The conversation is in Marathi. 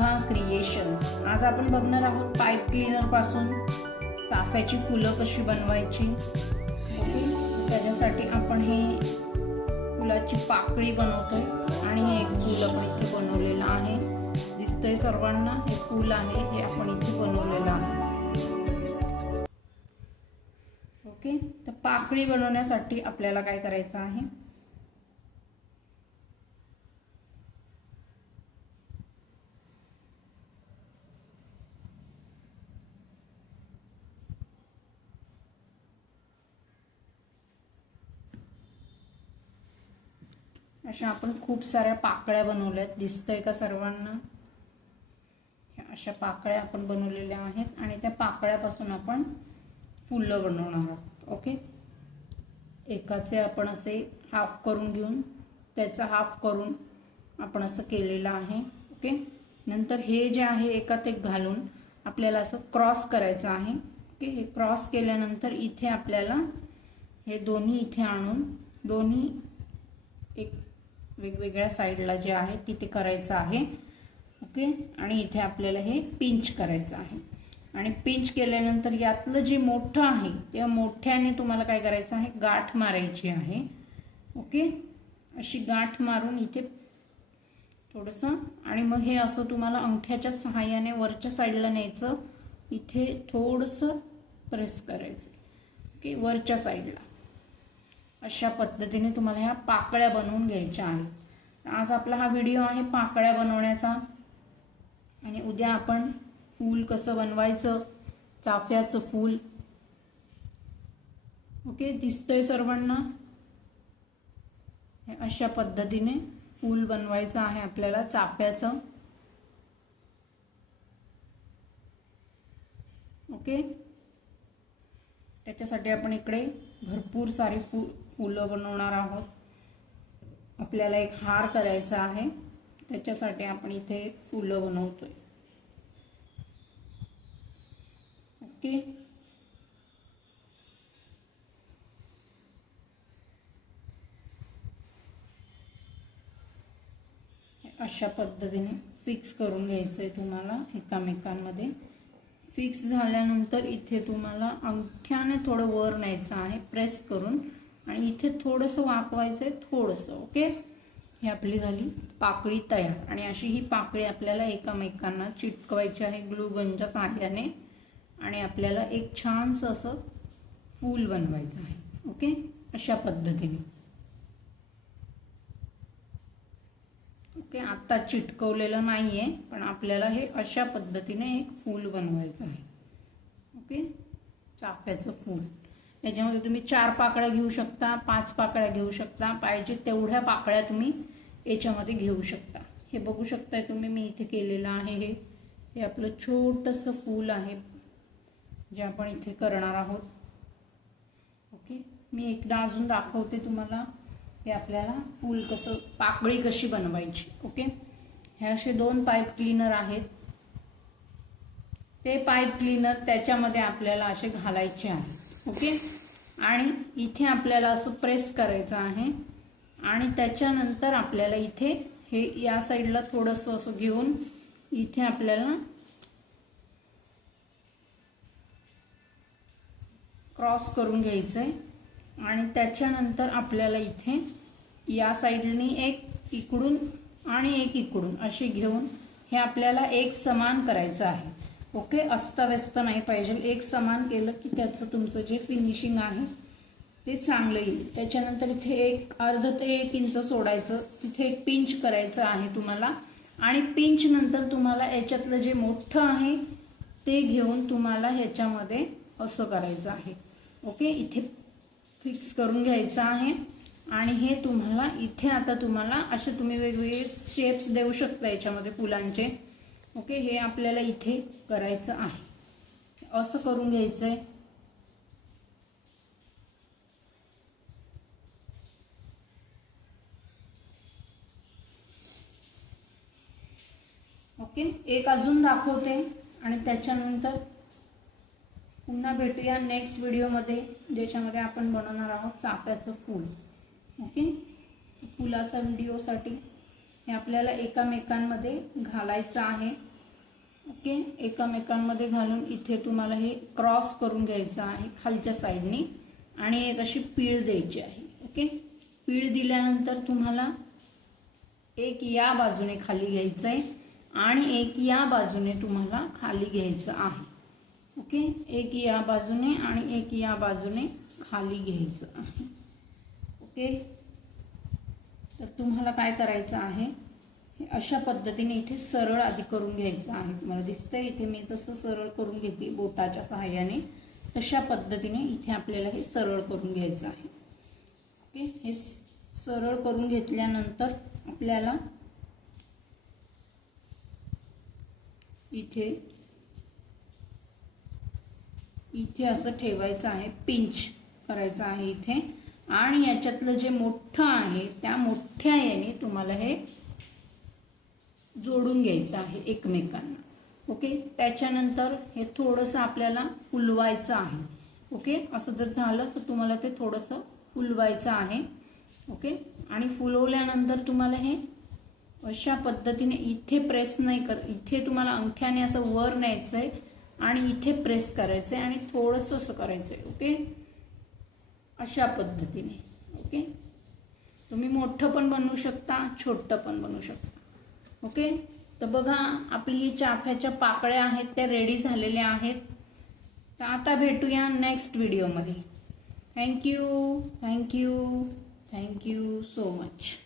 राघा क्रिएशन्स। आज आपण बघणार आहोत पाईप क्लीनर पासून चाफ्याची फुलं कशी बनवायची। ओके, त्याच्यासाठी आपण हे फुलाची पाकळी बनवतोय आणि हे एक फूल आपण इथे बनवलेलं आहे, दिसतंय सर्वांना। हे फूल आहे, हे आपण इथे बनवलेलं आहे। ओके, तर पाकळी बनवण्यासाठी आपल्याला काय करायचं आहे, अशा आपण खूप साऱ्या पाकळ्या बनवल्यात, दिसतंय का सर्वांना। अशा पाकळ्या आपण बनवलेल्या आहेत आणि त्या पाकळ्यापासून आपण फुलं बनवणार आहोत। ओके, एकाचे आपण असे हाफ करून घेऊन त्याचा हाफ करून आपण असं केलेलं आहे। ओके, नंतर हे जे आहे एकात एक घालून आपल्याला असं क्रॉस करायचं आहे। ओके, हे क्रॉस केल्यानंतर इथे आपल्याला हे दोन्ही इथे आणून दोन्ही एक वेगवेगळ्या साईडला जे आहे तिथे करायचं आहे। ओके, आणि इथे आपल्याला हे पिंच करायचं आहे आणि पिंच केल्यानंतर यातलं जे मोठं आहे त्या मोठ्याने तुम्हाला काय करायचं आहे, गाठ मारायची आहे। ओके, अशी गाठ मारून इथे थोडंसं, आणि मग हे असं तुम्हाला अंगठ्याच्या सहाय्याने वरच्या साईडला न्यायचं, इथे थोडंसं प्रेस करायचं। ओके, वरच्या साईडला अशा पद्धतीने तुम्हाला ह्या पाकळ्या बनवून घ्यायच्या आहेत। आज आपला हा व्हिडिओ आहे पाकळ्या बनवण्याचा, आणि उद्या आपण फूल कसं बनवायचं, चाफ्याचं फूल। ओके, दिसतंय सर्वांना, हे अशा पद्धतीने फूल बनवायचं आहे आपल्याला चाफ्याचं। ओके, त्याच्यासाठी आपण इकडे भरपूर सारी फुलं बनवणार आहोत। आपल्याला एक हार करायचा आहे, त्याच्यासाठी आपण इथे फुलं बनवतोय। ओके, अशा पद्धतीने फिक्स करून घ्यायचंय तुम्हाला एकामेकांमध्ये। फिक्स झाल्यानंतर इथे तुम्हाला अंगठ्याने थोडं वर न्यायचं आहे प्रेस करून, आणि इथे थोडंसं वाकवायचंय थोडंसं। ओके, ही आपली झाली पाकळी तयार, आणि अशी ही पाकळी आपल्याला एकामेकांना चिटकवायची आहे ग्लू गनच्या सहाय्याने, आणि आपल्याला एक छानसं असं फूल बनवायचं आहे। ओके, अशा पद्धतीने। ओके, आता चिटकवलेलं नाहीये, पण आपल्याला हे अशा पद्धतीने एक फूल बनवायचं आहे। ओके, चाफ्याचं फूल। याच्यामध्ये तुम्ही 4 पाकळ्या घेऊ शकता, 5 पाकळ्या घेऊ शकता, पाहिजे तेवढ्या पाकळ्या तुम्ही याच्यामध्ये घेऊ शकता। हे बघू शकताय तुम्ही, मी इथे केलेलं आहे। हे आपलं छोटंसं फूल आहे जे आपण इथे करणार आहोत। ओके, मी एकदा अजून दाखवते तुम्हाला हे आपल्याला फूल कसं, पाकळी कशी बनवायची। ओके, हे असे 2 पाईप क्लीनर आहेत, ते पाईप क्लीनर त्याच्यामध्ये आपल्याला असे घालायचे आहे। ओके, आणि इथे आपल्याला असं प्रेस करायचं आहे, आणि त्याच्यानंतर आपल्याला इथे हे या साईडला थोडंसं असं घेऊन इथे आपल्याला क्रॉस करून घ्यायचंय, आणि त्याच्यानंतर आपल्याला इथे या साईडनी एक इकडून आणि एक इकडून अशी घेऊन हे आपल्याला एक समान करायचं आहे। ओके, अस्ताव्यस्त नाही पाहिजे, एक समान केलं की त्याचं तुमचं जे फिनिशिंग आहे ते चांगलं येईल। त्याच्यानंतर इथे एक अर्धा ते 1 इंच सोडायचं, तिथे एक पिंच करायचं आहे तुम्हाला, आणि पिंच नंतर तुम्हाला याच्यातलं जे मोठं आहे ते घेऊन तुम्हाला ह्याच्यामध्ये असं करायचं आहे। ओके, इथे फिक्स करून घ्यायचं आहे, आणि हे तुम्हाला इथे आता तुम्हाला असे तुम्ही वेगवेगळे शेप्स देऊ शकता याच्यामध्ये फुलांचे। ओके, हे आपल्याला इथे करायचं आहे, असं करून घ्यायचंय। ओके, एक अजून दाखवते आणि त्याच्यानंतर पुन्हा भेटूया नेक्स्ट व्हिडिओमध्ये, ज्याच्यामध्ये आपण बनवणार आहोत चाफ्याचं फूल। ओके, फुलाचा व्हिडिओसाठी हे आपल्याला एकामेकांमध्ये घालायचं आहे। ओके, एकामेकांमध्ये घालून इथे तुम्हाला हे क्रॉस करून घ्यायचं आहे खालच्या साईडनी आणि एक अशी पीळ द्यायची आहे. ओके, पीळ दिल्यानंतर तुम्हाला एक या बाजूने खाली घ्यायचं आहे आणि एक या बाजूने तुम्हाला खाली घ्यायचं आहे. ओके, एक या बाजूने आणि एक या बाजूने खाली घ्यायचं आहे. ओके, तर तुम्हाला काय करायचं आहे, अशा पद्धतीने इथे सरळ आधी करून घ्यायचं आहे. तुम्हाला दिसतंय इथे मी जसं सरळ करून घेते बोटाच्या सहाय्याने, तशा पद्धतीने इथे आपल्याला हे सरळ करून घ्यायचं आहे. ओके, हे सरळ करून घेतल्यानंतर आपल्याला इथे इथे असं ठेवायचं आहे, पिंच करायचं आहे इथे आणि याच्यातलं जे मोठं आहे त्या मोठ्या याने तुम्हाला हे जोडून घ्यायचं आहे एकमेकांना. ओके, त्याच्यानंतर हे थोडंसं आपल्याला फुलवायचं आहे. ओके, असं जर झालं तर तुम्हाला ते थोडंसं फुलवायचं आहे. ओके, आणि फुलवल्यानंतर तुम्हाला हे अशा पद्धतीने इथे प्रेस नाही इथे तुम्हाला अंगठ्याने असं वर न्यायचं आहे आणि इथे प्रेस करायचं आहे आणि थोडंसं असं करायचं आहे. ओके, अशा पद्धतीने. ओके, तुम्ही मोठं पण बनवू शकता, छोटं पण बनवू शकता. ओके, तर बघा आपली चाफ्याच्या पाकळ्या आहेत त्या रेडी झालेल्या आहेत. तर आता भेटूया नेक्स्ट व्हिडिओमध्ये. Thank you so much.